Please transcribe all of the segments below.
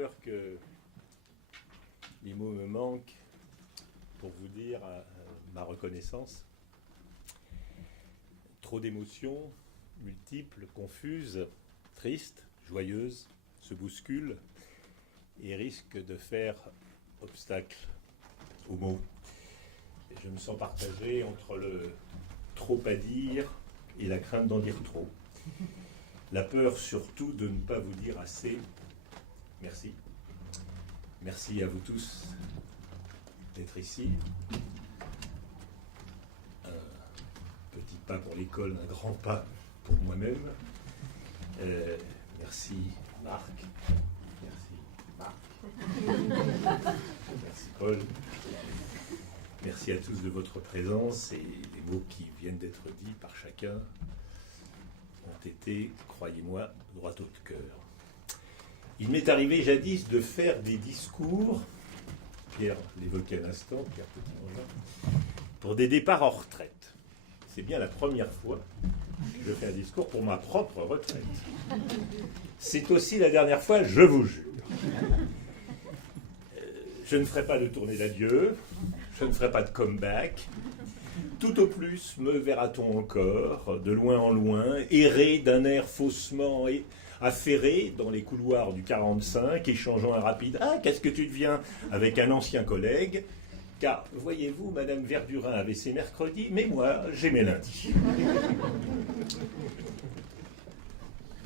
peur que les mots me manquent pour vous dire ma reconnaissance. Trop d'émotions, multiples, confuses, tristes, joyeuses, se bousculent et risquent de faire obstacle aux mots. Et je me sens partagé entre le trop à dire et la crainte d'en dire trop. La peur surtout de ne pas vous dire assez. Merci. Merci à vous tous d'être ici. Un petit pas pour l'école, un grand pas pour moi-même. Merci Marc. Merci Marc. Merci Paul. Merci à tous de votre présence et les mots qui viennent d'être dits par chacun ont été, croyez-moi, droit au cœur. Il m'est arrivé jadis de faire des discours, Pierre l'évoquait à l'instant, Pierre Petit-Mangin, pour des départs en retraite. C'est bien la première fois que je fais un discours pour ma propre retraite. C'est aussi la dernière fois, je vous jure. Je ne ferai pas de tournée d'adieu, je ne ferai pas de comeback. Tout au plus me verra-t-on encore, de loin en loin, errer d'un air faussement affairé dans les couloirs du 45, échangeant un rapide « Ah, qu'est-ce que tu deviens ?» avec un ancien collègue. Car, voyez-vous, Madame Verdurin avait ses mercredis, mais moi, j'ai mes lundis.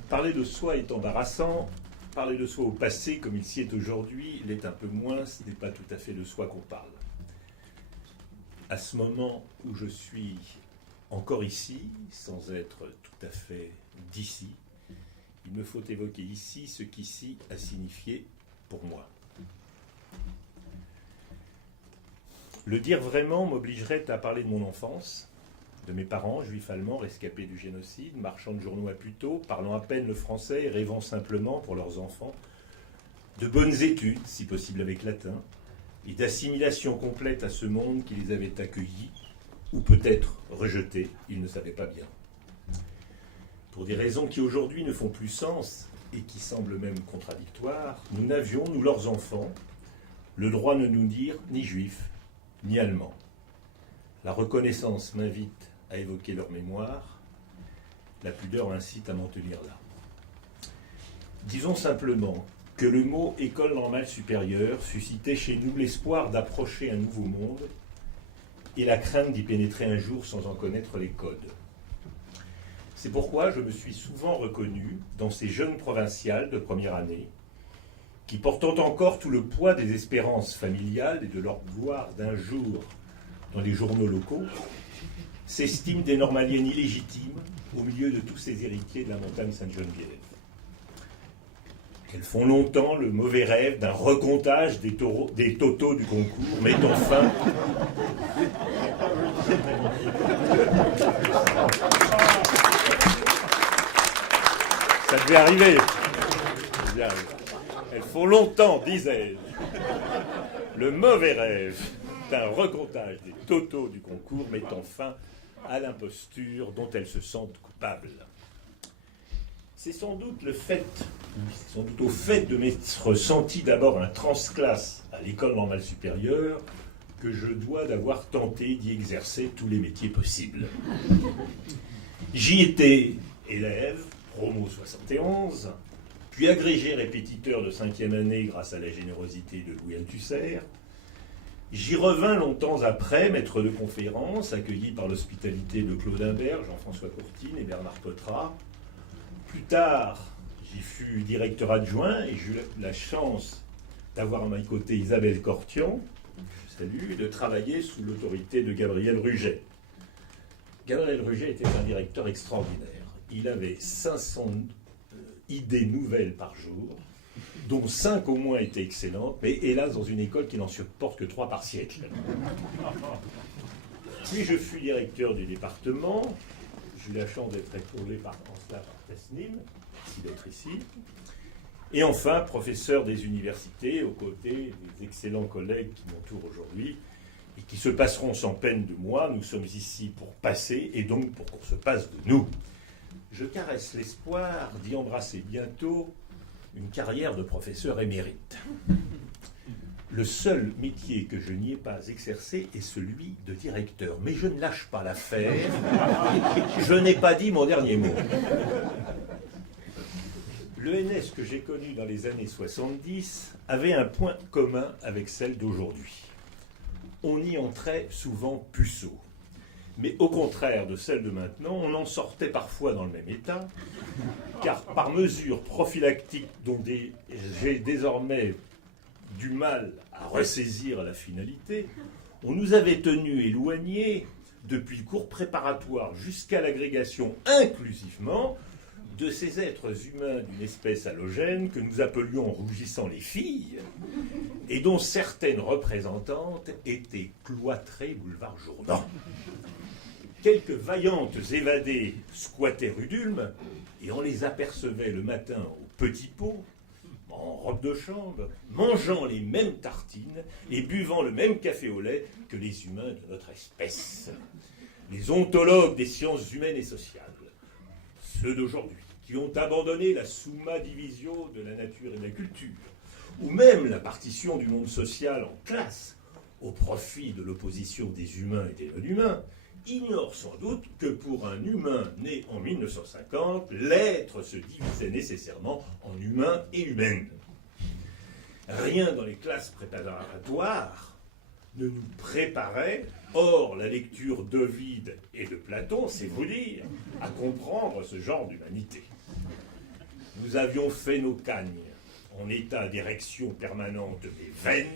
Parler de soi est embarrassant. Parler de soi au passé, comme il s'y est aujourd'hui, l'est un peu moins. Ce n'est pas tout à fait de soi qu'on parle. À ce moment où je suis encore ici, sans être tout à fait d'ici, il me faut évoquer ici ce qu'ici a signifié pour moi. Le dire vraiment m'obligerait à parler de mon enfance, de mes parents, juifs allemands, rescapés du génocide, marchands de journaux à Puteaux, parlant à peine le français et rêvant simplement pour leurs enfants de bonnes études, si possible avec latin, et d'assimilation complète à ce monde qui les avait accueillis, ou peut-être rejetés, ils ne savaient pas bien. Pour des raisons qui aujourd'hui ne font plus sens et qui semblent même contradictoires, nous n'avions, nous leurs enfants, le droit de nous dire ni juifs, ni allemands. La reconnaissance m'invite à évoquer leur mémoire, la pudeur incite à m'en tenir là. Disons simplement que le mot « école normale supérieure » suscitait chez nous l'espoir d'approcher un nouveau monde et la crainte d'y pénétrer un jour sans en connaître les codes. C'est pourquoi je me suis souvent reconnu dans ces jeunes provinciales de première année qui, portant encore tout le poids des espérances familiales et de leur gloire d'un jour dans les journaux locaux, s'estiment des normaliennes illégitimes au milieu de tous ces héritiers de la montagne Sainte-Geneviève. Elles font longtemps le mauvais rêve d'un recomptage des totaux du concours, mettant fin... Ça devait arriver. Elles font longtemps, disais-je, le mauvais rêve d'un recomptage des totaux du concours, mettant fin à l'imposture dont elles se sentent coupables. C'est sans doute au fait de m'être senti d'abord un transclasse à l'école normale supérieure que je dois d'avoir tenté d'y exercer tous les métiers possibles. J'y étais élève, promo 71, puis agrégé répétiteur de 5e année grâce à la générosité de Louis Althusser. J'y revins longtemps après, maître de conférence, accueilli par l'hospitalité de Claude Imbert, Jean-François Courtine et Bernard Pottrat. Plus tard, j'y fus directeur adjoint et j'eus la chance d'avoir à mes côtés Isabelle Cortian, que je salue, et de travailler sous l'autorité de Gabriel Ruget. Gabriel Ruget était un directeur extraordinaire. Il avait 500 idées nouvelles par jour, dont 5 au moins étaient excellentes, mais hélas dans une école qui n'en supporte que 3 par siècle. Puis je fus directeur du département. J'ai eu la chance d'être épaulé en cela par Tasnim, merci d'être ici. Et enfin, professeur des universités, aux côtés des excellents collègues qui m'entourent aujourd'hui et qui se passeront sans peine de moi. Nous sommes ici pour passer et donc pour qu'on se passe de nous. Je caresse l'espoir d'y embrasser bientôt une carrière de professeur émérite. Le seul métier que je n'y ai pas exercé est celui de directeur. Mais je ne lâche pas l'affaire. Je n'ai pas dit mon dernier mot. L'ENS que j'ai connu dans les années 70 avait un point commun avec celle d'aujourd'hui. On y entrait souvent puceau. Mais au contraire de celle de maintenant, on en sortait parfois dans le même état, car par mesure prophylactique dont j'ai désormais du mal à ressaisir la finalité, on nous avait tenus éloignés, depuis le cours préparatoire jusqu'à l'agrégation inclusivement, de ces êtres humains d'une espèce halogène que nous appelions en rougissant les filles, et dont certaines représentantes étaient cloîtrées boulevard Jourdan. Quelques vaillantes évadées squattaient rue d'Ulm, et on les apercevait le matin au petit pot, en robe de chambre, mangeant les mêmes tartines et buvant le même café au lait que les humains de notre espèce. Les ontologues des sciences humaines et sociales, ceux d'aujourd'hui, qui ont abandonné la summa divisio de la nature et de la culture, ou même la partition du monde social en classes, au profit de l'opposition des humains et des non-humains, ignorent sans doute que pour un humain né en 1950, l'être se divisait nécessairement en humain et humaine. Rien dans les classes préparatoires ne nous préparait, hors la lecture d'Ovide et de Platon, c'est vous dire, à comprendre ce genre d'humanité. Nous avions fait nos cagnes en état d'érection permanente des veines,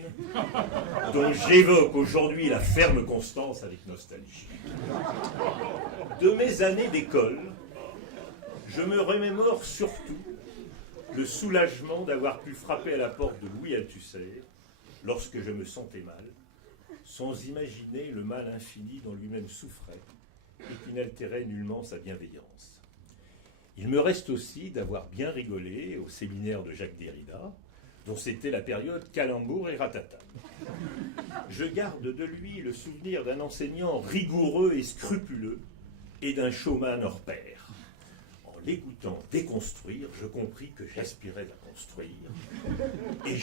dont j'évoque aujourd'hui la ferme constance avec nostalgie. De mes années d'école, je me remémore surtout le soulagement d'avoir pu frapper à la porte de Louis Althusser lorsque je me sentais mal, sans imaginer le mal infini dont lui-même souffrait et qui n'altérait nullement sa bienveillance. Il me reste aussi d'avoir bien rigolé au séminaire de Jacques Derrida, dont c'était la période calembour et ratata. Je garde de lui le souvenir d'un enseignant rigoureux et scrupuleux et d'un showman hors pair. En l'écoutant déconstruire, je compris que j'aspirais à construire et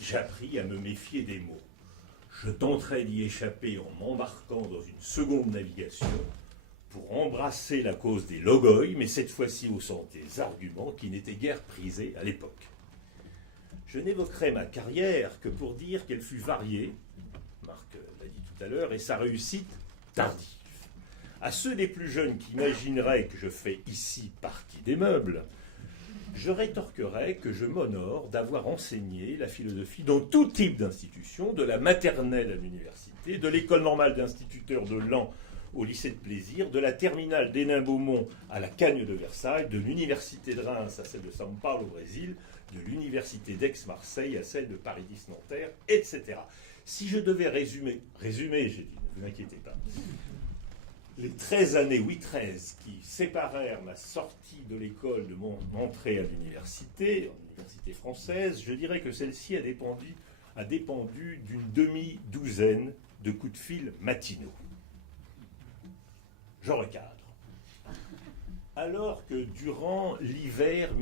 j'appris à me méfier des mots. Je tenterai d'y échapper en m'embarquant dans une seconde navigation pour embrasser la cause des logoi, mais cette fois-ci au sens des arguments qui n'étaient guère prisés à l'époque. Je n'évoquerai ma carrière que pour dire qu'elle fut variée, Marc l'a dit tout à l'heure, et sa réussite tardive. À ceux des plus jeunes qui imagineraient que je fais ici partie des meubles, je rétorquerai que je m'honore d'avoir enseigné la philosophie dans tout type d'institution, de la maternelle à l'université, de l'école normale d'instituteurs de Laon au lycée de Plaisir, de la terminale d'Hénin-Beaumont à la Cagne de Versailles, de l'université de Reims à celle de São Paulo au Brésil, de l'université d'Aix-Marseille à celle de Paris-X-Nanterre, etc. Si je devais résumer, j'ai dit, ne vous inquiétez pas, les 13 années, oui 13, qui séparèrent ma sortie de l'école de mon entrée à l'université, en université française, je dirais que celle-ci a dépendu d'une demi-douzaine de coups de fil matinaux. Je recadre. Alors que durant l'hiver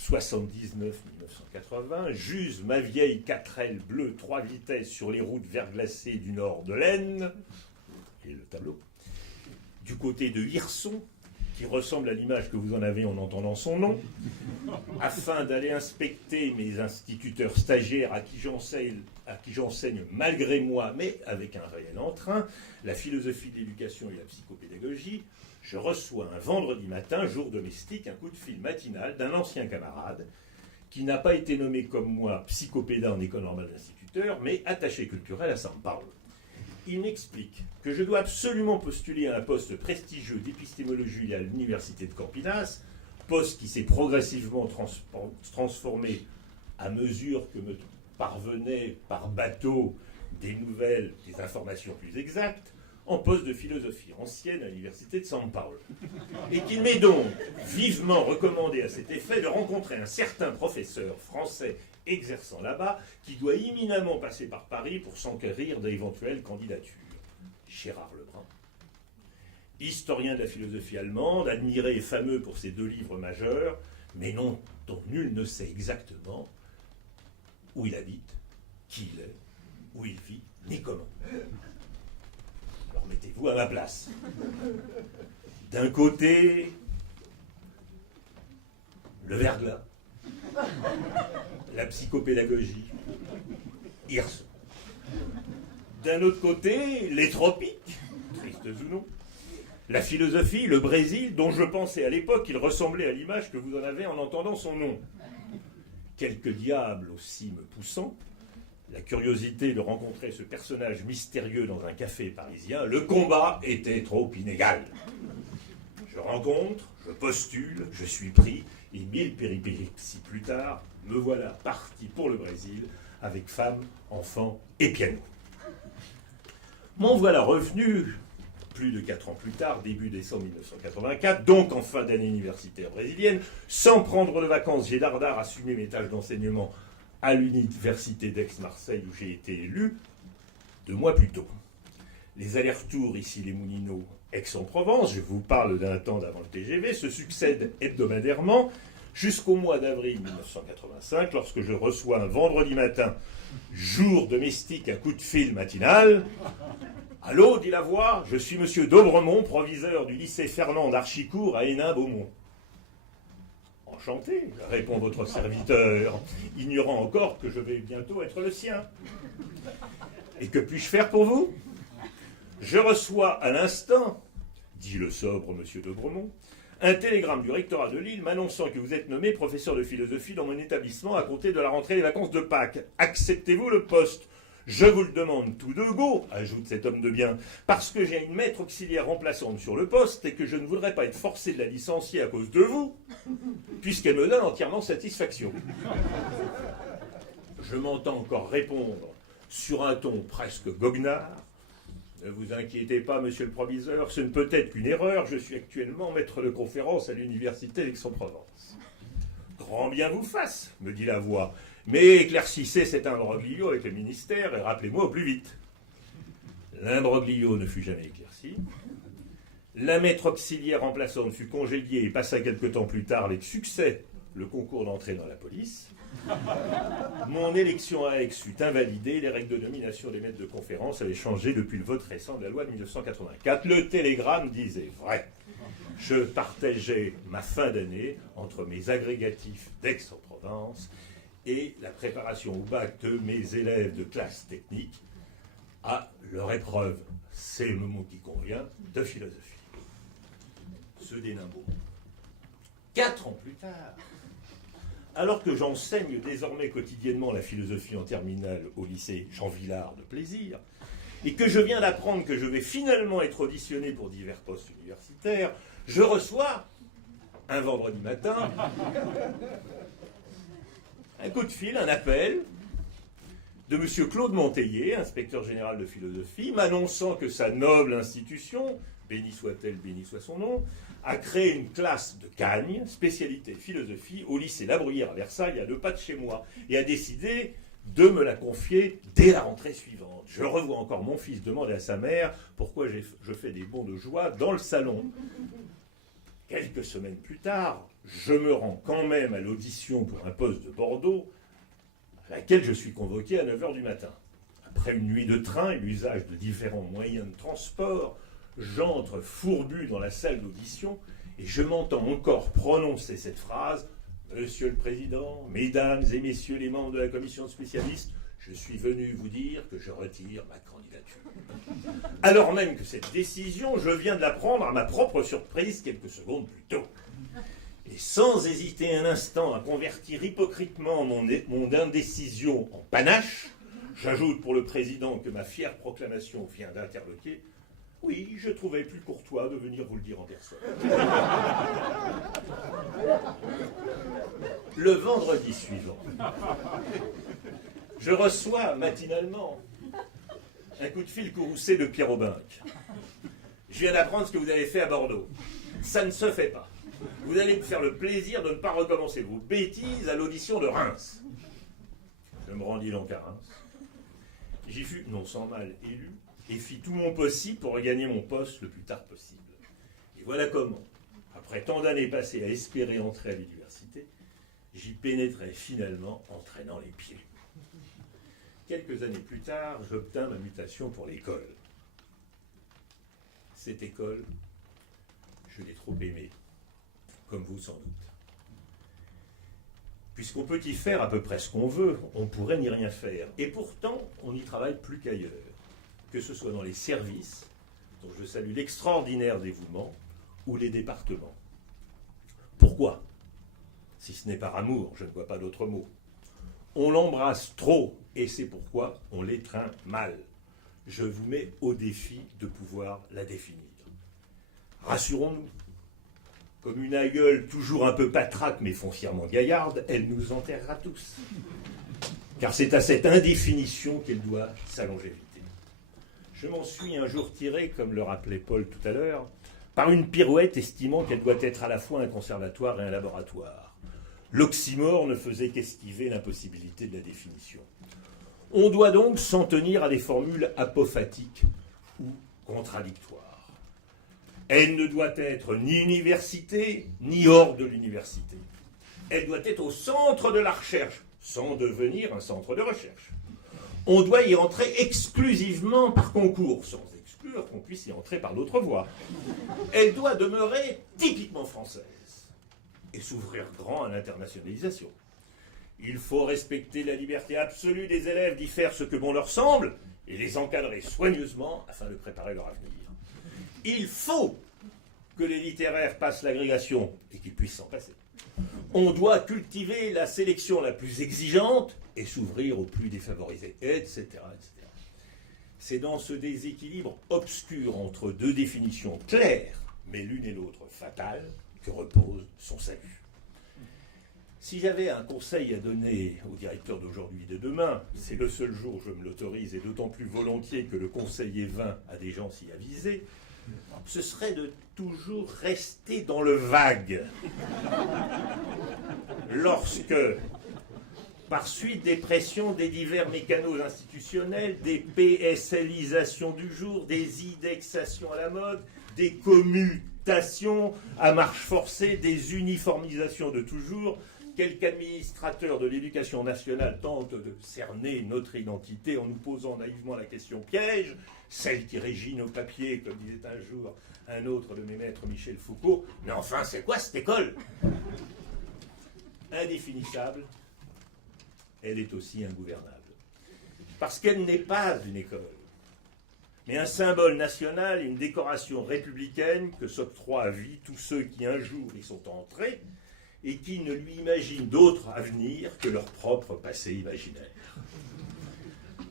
1979-1980, j'use ma vieille 4L bleue 3 vitesses sur les routes verglacées du nord de l'Aisne, et le tableau, du côté de Hirson, qui ressemble à l'image que vous en avez en entendant son nom, afin d'aller inspecter mes instituteurs stagiaires à qui j'enseigne malgré moi, mais avec un réel entrain, la philosophie de l'éducation et la psychopédagogie, je reçois un vendredi matin, jour domestique, un coup de fil matinal d'un ancien camarade qui n'a pas été nommé comme moi psychopéda en école normale d'instituteur, mais attaché culturel à São Paulo. Il m'explique que je dois absolument postuler à un poste prestigieux d'épistémologie à l'université de Campinas, poste qui s'est progressivement transformé à mesure que me parvenaient par bateau des nouvelles, des informations plus exactes, en poste de philosophie ancienne à l'université de São Paulo. Et qu'il m'est donc vivement recommandé à cet effet de rencontrer un certain professeur français exerçant là-bas, qui doit imminemment passer par Paris pour s'enquérir d'éventuelles candidatures. Gérard Lebrun, historien de la philosophie allemande, admiré et fameux pour ses 2 livres majeurs, mais dont nul ne sait exactement où il habite, qui il est, où il vit, ni comment. Alors mettez-vous à ma place. D'un côté, le verglas, la psychopédagogie, Hirson. D'un autre côté, les tropiques, tristes ou non, la philosophie, le Brésil, dont je pensais à l'époque qu'il ressemblait à l'image que vous en avez en entendant son nom. Quelques diables aussi me poussant, la curiosité de rencontrer ce personnage mystérieux dans un café parisien, le combat était trop inégal. Je rencontre, je postule, je suis pris, et 1000 péripéties plus tard, me voilà parti pour le Brésil, avec femme, enfant et piano. M'en voilà revenu, plus de 4 ans plus tard, début décembre 1984, donc en fin d'année universitaire brésilienne, sans prendre de vacances, j'ai d'ardard assumé mes tâches d'enseignement à l'université d'Aix-Marseille où j'ai été élu 2 mois plus tôt. Les allers-retours ici, les Moulineaux, Aix-en-Provence, je vous parle d'un temps d'avant le TGV, se succèdent hebdomadairement jusqu'au mois d'avril 1985, lorsque je reçois un vendredi matin, jour domestique, un coup de fil matinal. « Allô, dit la voix, je suis monsieur Dobremont, proviseur du lycée Fernand d'Archicourt à Hénin-Beaumont. » « Enchanté, répond votre serviteur, ignorant encore que je vais bientôt être le sien. Et que puis-je faire pour vous ? Je reçois à l'instant, dit le sobre monsieur Dobremont, un télégramme du rectorat de Lille m'annonçant que vous êtes nommé professeur de philosophie dans mon établissement à compter de la rentrée des vacances de Pâques. Acceptez-vous le poste ? Je vous le demande tout de go, ajoute cet homme de bien, parce que j'ai une maître auxiliaire remplaçante sur le poste et que je ne voudrais pas être forcé de la licencier à cause de vous, puisqu'elle me donne entièrement satisfaction. Je m'entends encore répondre sur un ton presque goguenard. Ne vous inquiétez pas, monsieur le proviseur, ce ne peut être qu'une erreur, je suis actuellement maître de conférence à l'université d'Aix-en-Provence. Grand bien vous fasse, me dit la voix, mais éclaircissez cet imbroglio avec le ministère et rappelez-moi au plus vite. L'imbroglio ne fut jamais éclairci. La maître auxiliaire remplaçante fut congédiée et passa quelque temps plus tard avec succès le concours d'entrée dans la police. Mon élection à Aix fut invalidée, les règles de nomination des maîtres de conférence avaient changé depuis le vote récent de la loi de 1984. Le télégramme disait vrai. Je partageais ma fin d'année entre mes agrégatifs d'Aix-en-Provence et la préparation au bac de mes élèves de classe technique à leur épreuve, c'est le mot qui convient, de philosophie. Ceux des Nimbaud. 4 ans plus tard, alors que j'enseigne désormais quotidiennement la philosophie en terminale au lycée Jean Villard de Plaisir, et que je viens d'apprendre que je vais finalement être auditionné pour divers postes universitaires, je reçois, un vendredi matin, un coup de fil, un appel de M. Claude Monteiller, inspecteur général de philosophie, m'annonçant que sa noble institution, béni soit-elle, béni soit son nom, a créé une classe de Cagnes, spécialité philosophie, au lycée La Bruyère à Versailles, à 2 pas de chez moi, et a décidé de me la confier dès la rentrée suivante. Je revois encore mon fils demander à sa mère pourquoi je fais des bonds de joie dans le salon. Quelques semaines plus tard, je me rends quand même à l'audition pour un poste de Bordeaux, à laquelle je suis convoqué à 9h du matin. Après une nuit de train et l'usage de différents moyens de transport, j'entre fourbu dans la salle d'audition et je m'entends encore prononcer cette phrase « Monsieur le Président, Mesdames et Messieurs les membres de la commission de spécialistes, je suis venu vous dire que je retire ma candidature. » Alors même que cette décision, je viens de la prendre à ma propre surprise quelques secondes plus tôt. Et sans hésiter un instant à convertir hypocritement mon indécision en panache, j'ajoute pour le Président que ma fière proclamation vient d'interloquer. Oui, je trouvais plus courtois de venir vous le dire en personne. Le vendredi suivant, je reçois matinalement un coup de fil courroucé de Pierre Aubinck. Je viens d'apprendre ce que vous avez fait à Bordeaux. Ça ne se fait pas. Vous allez me faire le plaisir de ne pas recommencer vos bêtises à l'audition de Reims. Je me rendis donc à Reims. J'y fus, non sans mal, élu, et fis tout mon possible pour regagner mon poste le plus tard possible. Et voilà comment, après tant d'années passées à espérer entrer à l'université, j'y pénétrai finalement en traînant les pieds. Quelques années plus tard, j'obtins ma mutation pour l'école. Cette école, je l'ai trop aimée, comme vous sans doute. Puisqu'on peut y faire à peu près ce qu'on veut, on pourrait n'y rien faire. Et pourtant, on y travaille plus qu'ailleurs, que ce soit dans les services, dont je salue l'extraordinaire dévouement, ou les départements. Pourquoi ? Si ce n'est par amour, je ne vois pas d'autre mot. On l'embrasse trop, et c'est pourquoi on l'étreint mal. Je vous mets au défi de pouvoir la définir. Rassurons-nous. Comme une aïeule toujours un peu patraque mais foncièrement gaillarde, elle nous enterrera tous. Car c'est à cette indéfinition qu'elle doit sa longévité. Je m'en suis un jour tiré, comme le rappelait Paul tout à l'heure, par une pirouette estimant qu'elle doit être à la fois un conservatoire et un laboratoire. L'oxymore ne faisait qu'esquiver l'impossibilité de la définition. On doit donc s'en tenir à des formules apophatiques ou contradictoires. Elle ne doit être ni université, ni hors de l'université. Elle doit être au centre de la recherche, sans devenir un centre de recherche. On doit y entrer exclusivement par concours, sans exclure qu'on puisse y entrer par d'autres voies. Elle doit demeurer typiquement française et s'ouvrir grand à l'internationalisation. Il faut respecter la liberté absolue des élèves d'y faire ce que bon leur semble et les encadrer soigneusement afin de préparer leur avenir. Il faut que les littéraires passent l'agrégation et qu'ils puissent s'en passer. On doit cultiver la sélection la plus exigeante et s'ouvrir aux plus défavorisés, etc., etc. C'est dans ce déséquilibre obscur entre deux définitions claires, mais l'une et l'autre fatales, que repose son salut. Si j'avais un conseil à donner au directeur d'aujourd'hui et de demain, c'est le seul jour où je me l'autorise, et d'autant plus volontiers que le conseil est vain à des gens si avisés, ce serait de toujours rester dans le vague. Lorsque, par suite des pressions des divers mécanos institutionnels, des PSLisations du jour, des indexations à la mode, des commutations à marche forcée, des uniformisations de toujours, quelque administrateur de l'éducation nationale tente de cerner notre identité en nous posant naïvement la question piège, celle qui régit nos papiers, comme disait un jour un autre de mes maîtres, Michel Foucault. Mais enfin, c'est quoi cette école ? Indéfinissable, elle est aussi ingouvernable. Parce qu'elle n'est pas une école, mais un symbole national, une décoration républicaine que s'octroient à vie tous ceux qui un jour y sont entrés et qui ne lui imaginent d'autre avenir que leur propre passé imaginaire.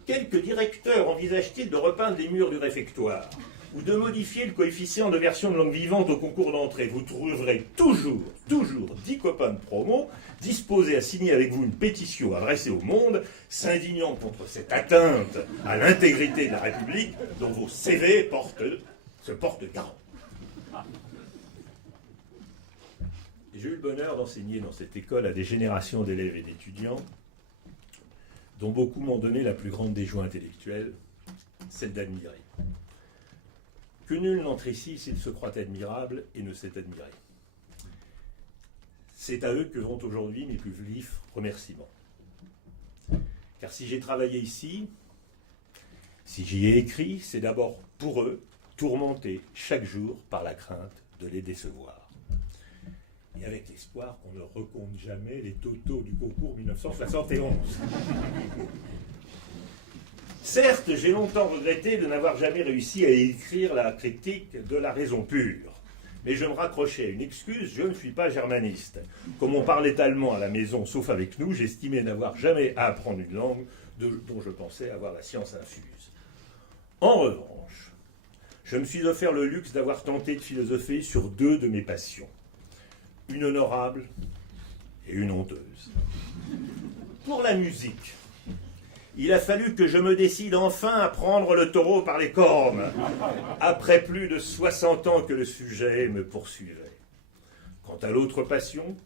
Quelques directeurs envisagent-ils de repeindre les murs du réfectoire ou de modifier le coefficient de version de langue vivante au concours d'entrée? Vous trouverez toujours 10 copains de promo disposés à signer avec vous une pétition adressée au monde, s'indignant contre cette atteinte à l'intégrité de la République dont vos CV se portent garant. J'ai eu le bonheur d'enseigner dans cette école à des générations d'élèves et d'étudiants dont beaucoup m'ont donné la plus grande des joies intellectuelles, celle d'admirer. Que nul n'entre ici s'il se croit admirable et ne sait admirer. C'est à eux que vont aujourd'hui mes plus vifs remerciements. Car si j'ai travaillé ici, si j'y ai écrit, c'est d'abord pour eux, tourmentés chaque jour par la crainte de les décevoir. Et avec l'espoir qu'on ne recompte jamais les totaux du concours 1971. Certes, j'ai longtemps regretté de n'avoir jamais réussi à écrire la critique de la raison pure. Mais je me raccrochais à une excuse, je ne suis pas germaniste. Comme on parlait allemand à la maison, sauf avec nous, j'estimais n'avoir jamais à apprendre une langue dont je pensais avoir la science infuse. En revanche, je me suis offert le luxe d'avoir tenté de philosopher sur deux de mes passions. Une honorable et une honteuse. Pour la musique, il a fallu que je me décide enfin à prendre le taureau par les cornes, après plus de 60 ans que le sujet me poursuivait. Quant à l'autre passion,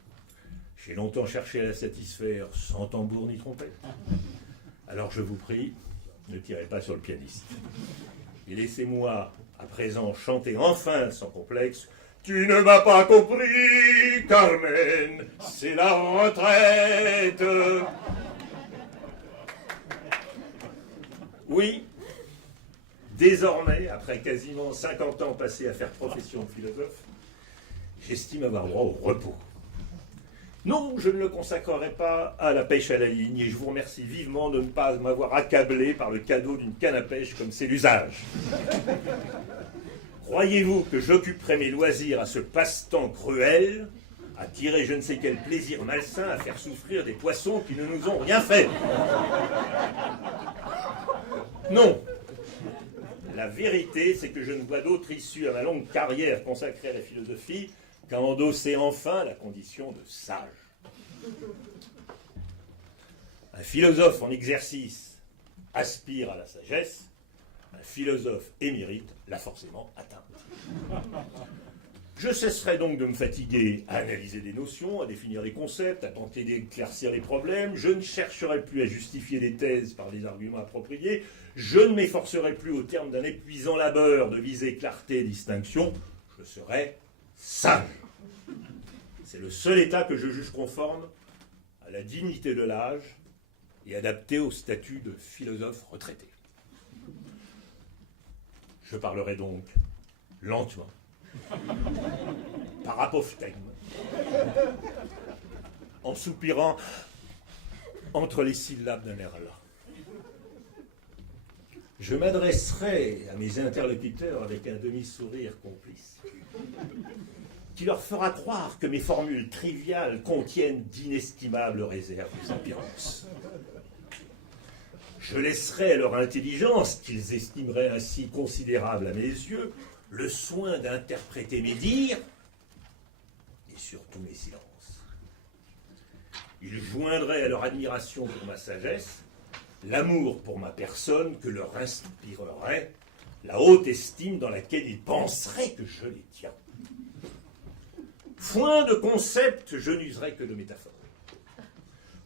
j'ai longtemps cherché à la satisfaire sans tambour ni trompette. Alors je vous prie, ne tirez pas sur le pianiste. Et laissez-moi à présent chanter enfin sans complexe Tu ne m'as pas compris, Carmen, c'est la retraite. Oui, désormais, après quasiment 50 ans passés à faire profession de philosophe, j'estime avoir droit au repos. Non, je ne le consacrerai pas à la pêche à la ligne et je vous remercie vivement de ne pas m'avoir accablé par le cadeau d'une canne à pêche comme c'est l'usage. Croyez-vous que j'occuperai mes loisirs à ce passe-temps cruel, à tirer je ne sais quel plaisir malsain à faire souffrir des poissons qui ne nous ont rien fait? Non. La vérité, c'est que je ne vois d'autre issue à ma longue carrière consacrée à la philosophie qu'à endosser enfin la condition de sage. Un philosophe en exercice aspire à la sagesse, un philosophe émérite l'a forcément atteinte. Je cesserai donc de me fatiguer à analyser des notions, à définir des concepts, à tenter d'éclaircir les problèmes. Je ne chercherai plus à justifier des thèses par des arguments appropriés. Je ne m'efforcerai plus au terme d'un épuisant labeur de viser clarté et distinction. Je serai sage. C'est le seul état que je juge conforme à la dignité de l'âge et adapté au statut de philosophe retraité. Je parlerai donc lentement, par apophthegme, en soupirant entre les syllabes d'un air là. Je m'adresserai à mes interlocuteurs avec un demi-sourire complice, qui leur fera croire que mes formules triviales contiennent d'inestimables réserves de sapience. Je laisserai à leur intelligence, qu'ils estimeraient ainsi considérable à mes yeux, le soin d'interpréter mes dires et surtout mes silences. Ils joindraient à leur admiration pour ma sagesse l'amour pour ma personne que leur inspirerait la haute estime dans laquelle ils penseraient que je les tiens. Foin de concepts, je n'userai que de métaphores.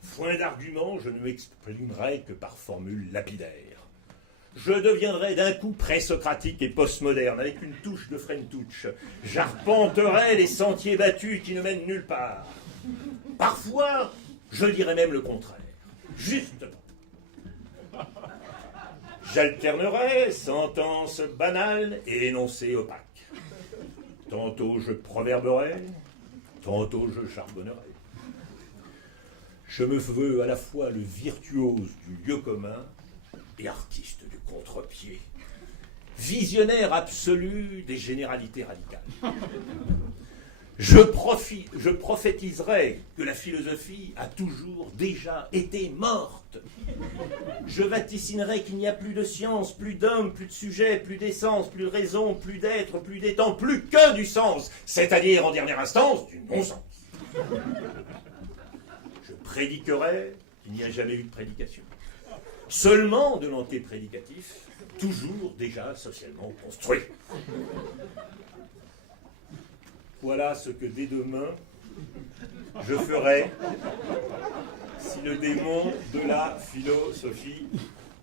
Foin d'arguments, je ne m'exprimerai que par formules lapidaires. Je deviendrai d'un coup pré-socratique et postmoderne, avec une touche de Frentuch. J'arpenterai les sentiers battus qui ne mènent nulle part. Parfois, je dirais même le contraire. Justement. J'alternerai sentences banales et énoncés opaques. Tantôt je proverberai, tantôt je charbonnerai. Je me veux à la fois le virtuose du lieu commun et artiste du contre-pied, visionnaire absolu des généralités radicales. Je prophétiserai que la philosophie a toujours déjà été morte. Je vaticinerai qu'il n'y a plus de science, plus d'hommes, plus de sujets, plus d'essence, plus de raison, plus d'être, plus d'étant, plus que du sens, c'est-à-dire en dernière instance du non-sens. Je prédiquerai qu'il n'y a jamais eu de prédication. Seulement de l'antéprédicatif, toujours déjà socialement construit. Voilà ce que dès demain, je ferai si le démon de la philosophie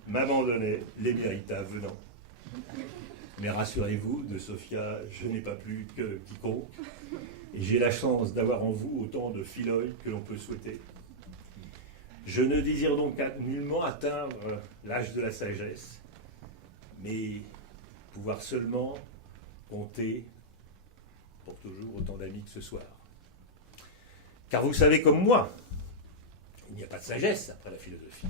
m'abandonnait, l'émérita venant. Mais rassurez-vous, de Sophia, je n'ai pas plus que quiconque, et j'ai la chance d'avoir en vous autant de philoi que l'on peut souhaiter. Je ne désire donc nullement atteindre l'âge de la sagesse, mais pouvoir seulement compter pour toujours autant d'amis que ce soir. Car vous savez comme moi, il n'y a pas de sagesse après la philosophie.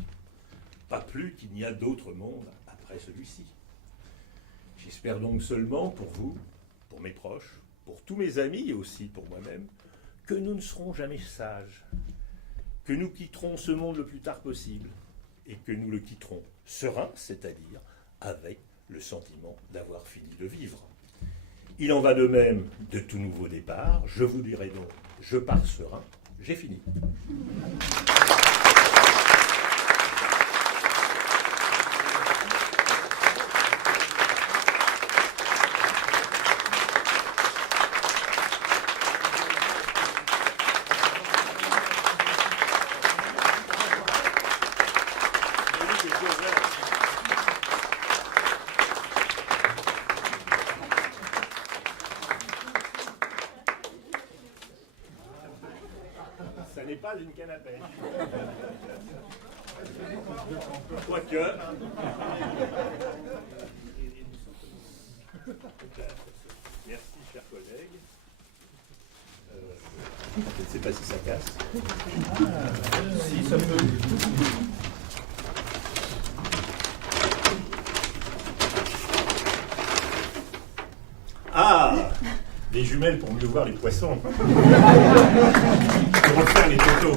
Pas plus qu'il n'y a d'autre monde après celui-ci. J'espère donc seulement pour vous, pour mes proches, pour tous mes amis et aussi pour moi-même, que nous ne serons jamais sages, que nous quitterons ce monde le plus tard possible et que nous le quitterons serein, c'est-à-dire avec le sentiment d'avoir fini de vivre. Il en va de même de tout nouveau départ. Je vous dirai donc, je pars serein, j'ai fini. une canne à pêche. Quoique. Merci, chers collègues. Je ne sais pas si ça casse. Si, ça peut. Ah, des jumelles pour mieux voir les poissons. Pour refaire les photos.